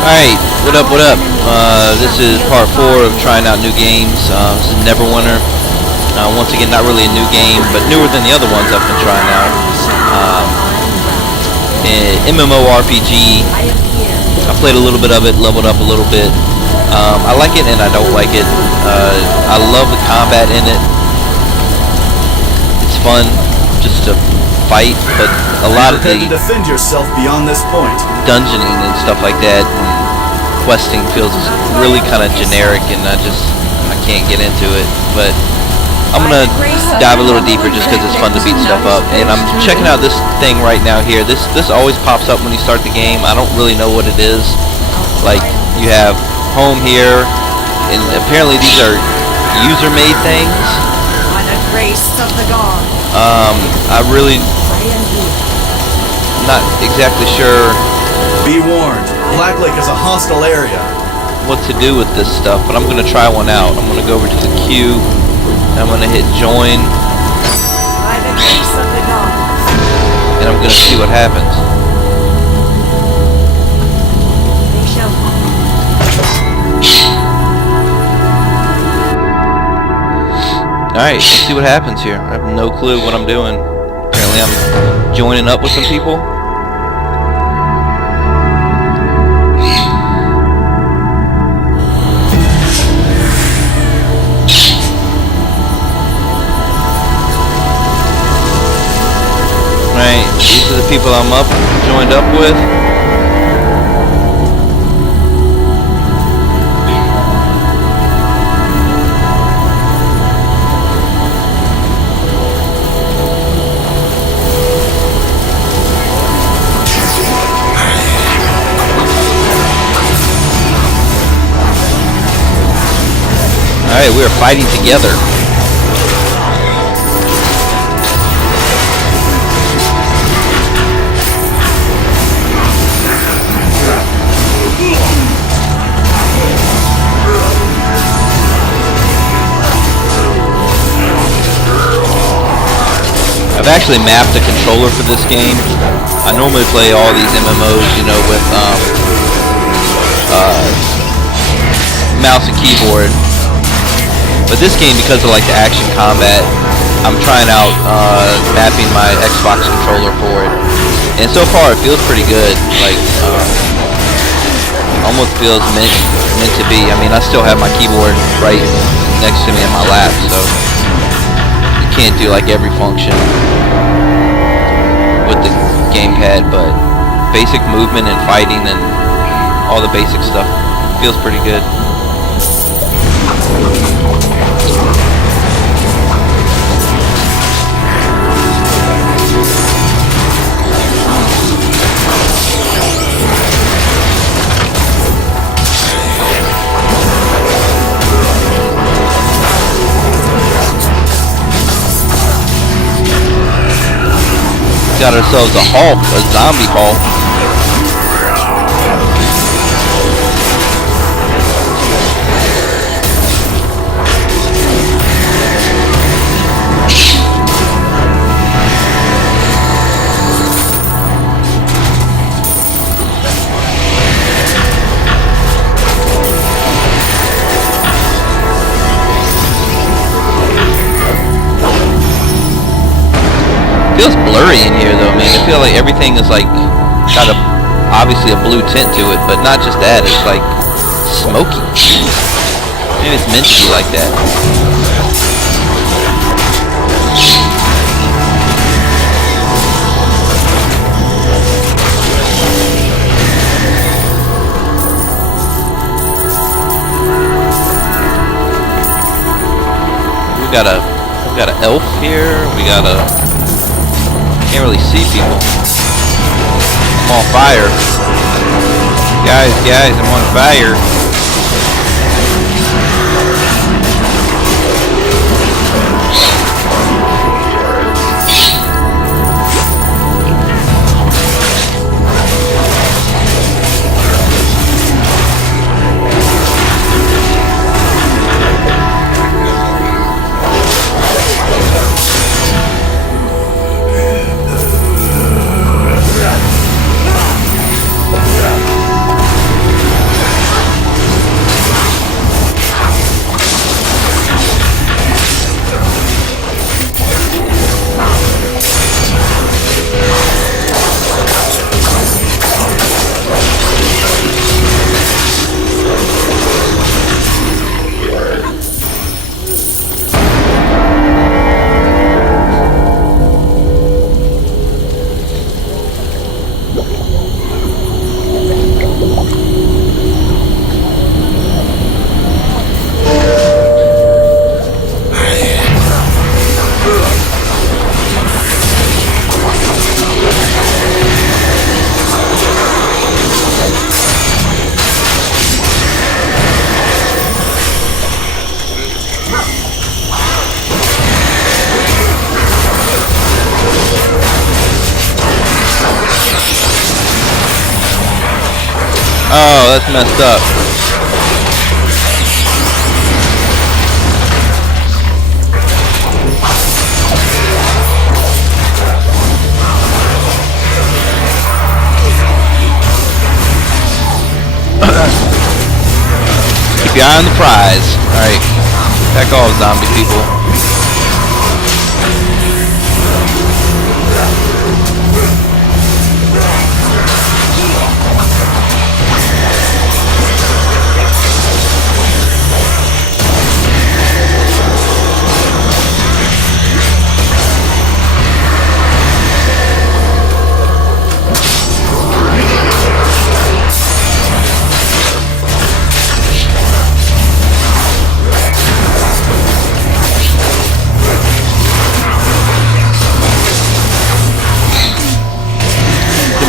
Alright, what up, what up? This is part 4 of trying out new games. This is Neverwinter. Once again, not really a new game, but newer than the other ones I've been trying out. MMORPG. I played a little bit of it, leveled up a little bit. I like it and I don't like it. I love the combat in it. It's fun just to fight, but a lot of the defend yourself beyond this point. Dungeoning and stuff like that, and questing feels really kind of generic, and I can't get into it. But I'm gonna dive a little deeper just because it's fun to beat stuff up. And I'm checking out this thing right now here. This always pops up when you start the game. I don't really know what it is. Like, you have home here, and apparently these are user-made things. By the grace of the god. I really not exactly sure. Be warned, Black Lake is a hostile area. What to do with this stuff, but I'm gonna try one out. I'm gonna go over to the queue. I'm gonna hit join. By the grace of the god. And I'm gonna see what happens. They shall Alright, let's see what happens here. I have no clue what I'm doing. Apparently I'm joining up with some people. Alright, these are the people I'm joined up with. Alright, we are fighting together. I've actually mapped a controller for this game. I normally play all these MMOs, you know, with mouse and keyboard. But this game, because of like the action combat, I'm trying out mapping my Xbox controller for it, and so far it feels pretty good. Like almost feels meant to be. I mean, I still have my keyboard right next to me in my lap, so you can't do like every function with the gamepad, but basic movement and fighting and all the basic stuff feels pretty good. Got ourselves a Hulk, a zombie Hulk. Feels blurry in here though, man. I feel like everything is like got obviously a blue tint to it, but not just that, it's like smoky. Maybe it's meant to be like that. We got an elf here, we got a can't really see people. I'm on fire. Guys, I'm on fire. Oh, that's messed up. Keep your eye on the prize. Alright. Back off, zombie people.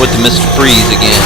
With the Mr. Freeze again.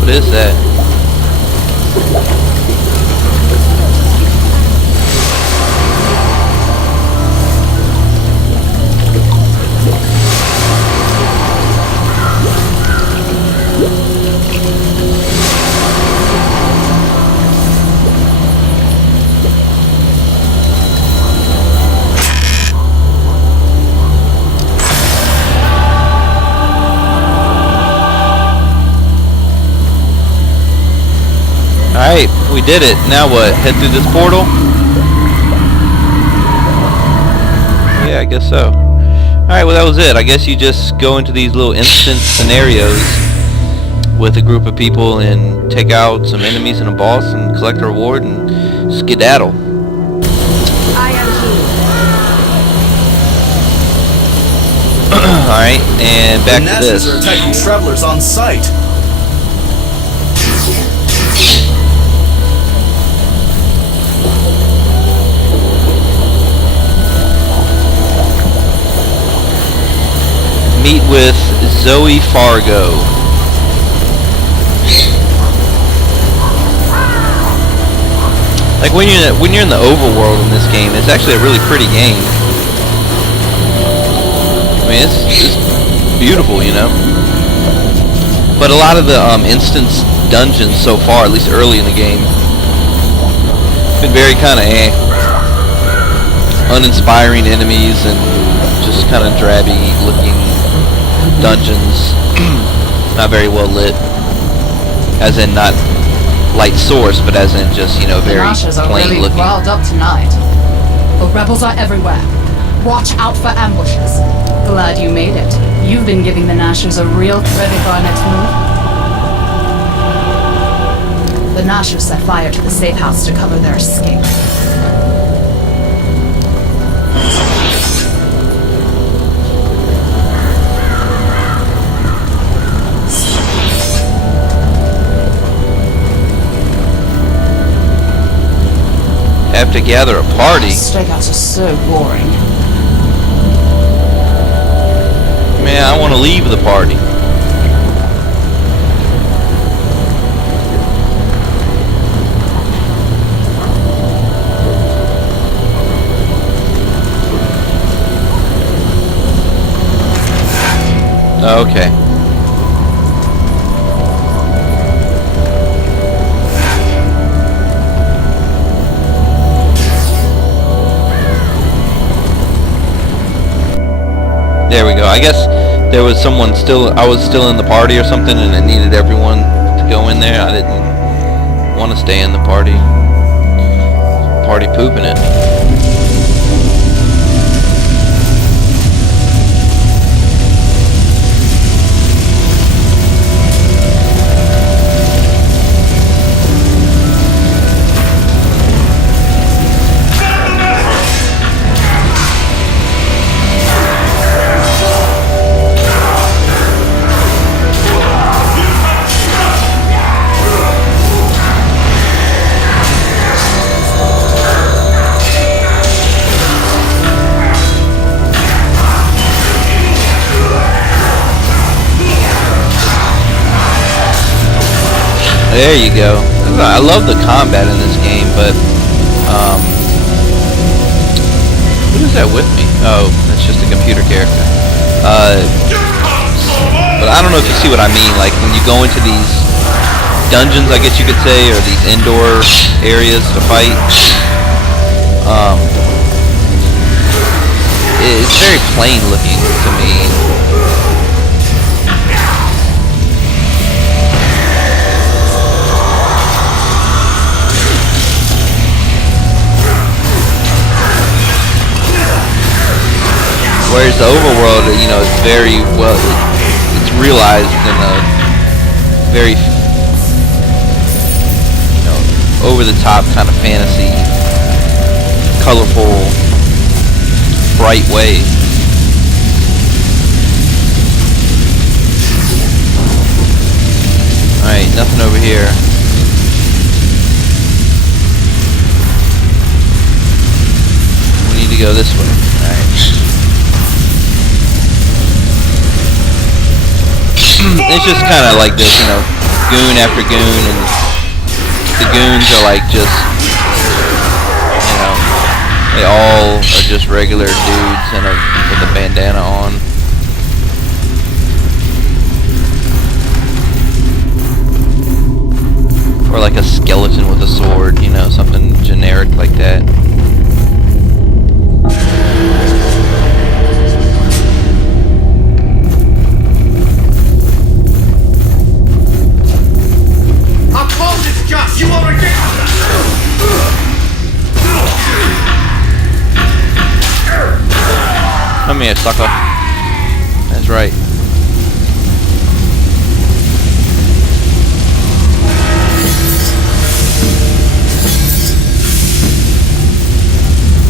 What is that? Alright, we did it. Now what? Head through this portal? Yeah, I guess so. Alright, well that was it. I guess you just go into these little instant scenarios with a group of people and take out some enemies and a boss and collect a reward and skedaddle. I am Alright, and back The to Nazis this. are attacking travelers on sight. Meet with Zoe Fargo. Like when you're in the overworld in this game, it's actually a really pretty game. I mean, it's beautiful, you know. But a lot of the instance dungeons so far, at least early in the game, been very kind of uninspiring enemies and just kind of drabby looking dungeons. Not very well lit, as in not light source, but as in just, you know, very plain really looking. riled up tonight. The rebels are everywhere. Watch out for ambushes. Glad you made it. You've been giving the Nashers a real ready for our next move. The Nashers set fire to the safe house to cover their escape. Have to gather a party. Stakeouts are so boring. Man, I want to leave the party. Okay. There we go. I guess there was someone still, I was still in the party or something, and it needed everyone to go in there. I didn't want to stay in the party. Party pooping it. There you go. I love the combat in this game, but who is that with me? Oh, that's just a computer character. But I don't know if you see what I mean. Like when you go into these dungeons, I guess you could say, or these indoor areas to fight. It's very plain looking to me. Whereas the overworld, you know, it's very well, it's realized in a very, you know, over-the-top kind of fantasy, colorful, bright way. Alright, nothing over here. We need to go this way. Alright. It's just kind of like this, you know, goon after goon, and the goons are like just, you know, they all are just regular dudes with a bandana on. Or like a skeleton with a sword, you know, something generic like that. You wanna get Come here, sucker. That's right.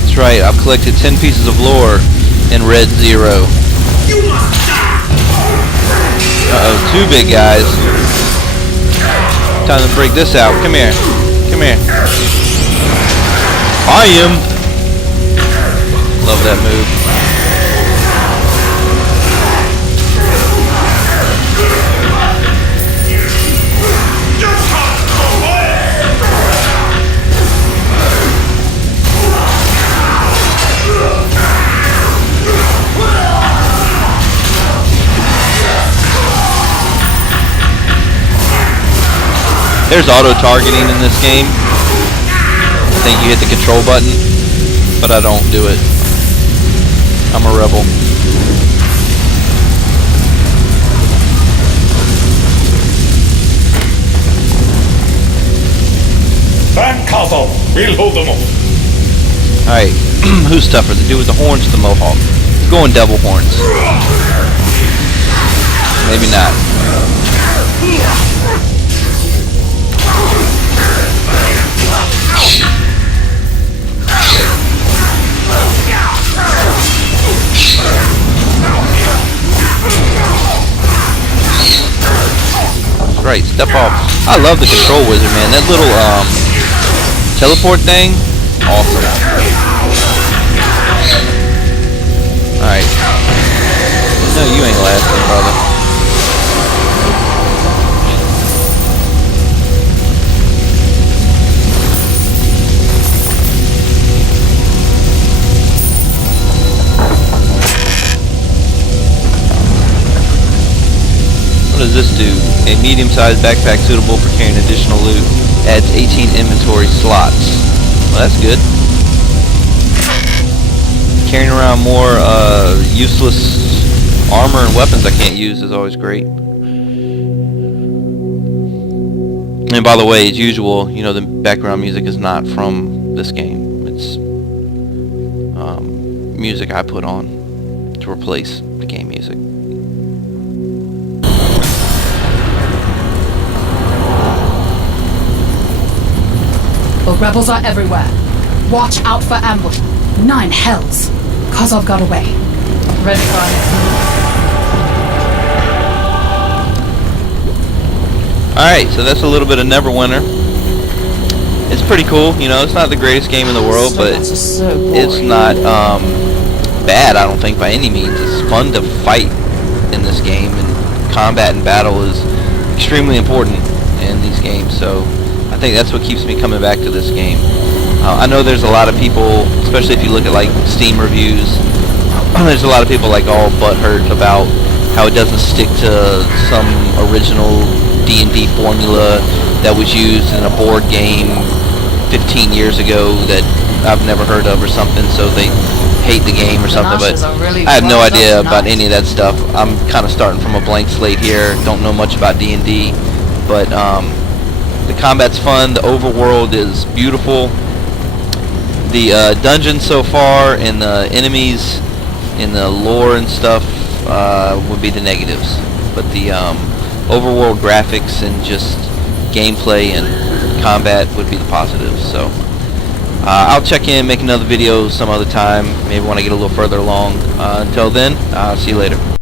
That's right, I've collected 10 pieces of lore in Red 0. Uh-oh, 2 big guys. Time to break this out. Come here. Come here. I am. Love that move. There's auto-targeting in this game. I think you hit the control button, but I don't do it. I'm a rebel. Castle, we'll hold them off. Alright, who's tougher? The dude with the horns or the mohawk? Let's go in devil horns. Maybe not. Right, step off. I love the control wizard, man. That little teleport thing, awesome. Alright. No, you ain't lasting, brother. What does this do? A medium-sized backpack suitable for carrying additional loot. Adds 18 inventory slots. Well, that's good. Carrying around more useless armor and weapons I can't use is always great. And by the way, as usual, you know, the background music is not from this game. It's music I put on to replace the game music. The rebels are everywhere. Watch out for ambush. 9 hells. Kozov got away. Ready for our next move. Alright, so that's a little bit of Neverwinter. It's pretty cool, you know, it's not the greatest game in the world, but it's not bad, I don't think, by any means. It's fun to fight in this game, and combat and battle is extremely important in these games, so I think that's what keeps me coming back to this game. I know there's a lot of people, especially if you look at like Steam reviews, there's a lot of people like all butthurt about how it doesn't stick to some original D&D formula that was used in a board game 15 years ago that I've never heard of or something, so they hate the game or something. But I have no idea about any of that stuff. I'm kind of starting from a blank slate here, don't know much about D&D, but the combat's fun, the overworld is beautiful. The dungeons so far and the enemies and the lore and stuff would be the negatives, but the overworld graphics and just gameplay and combat would be the positives. So I'll check in, make another video some other time, maybe when I get a little further along. Until then, I'll see you later.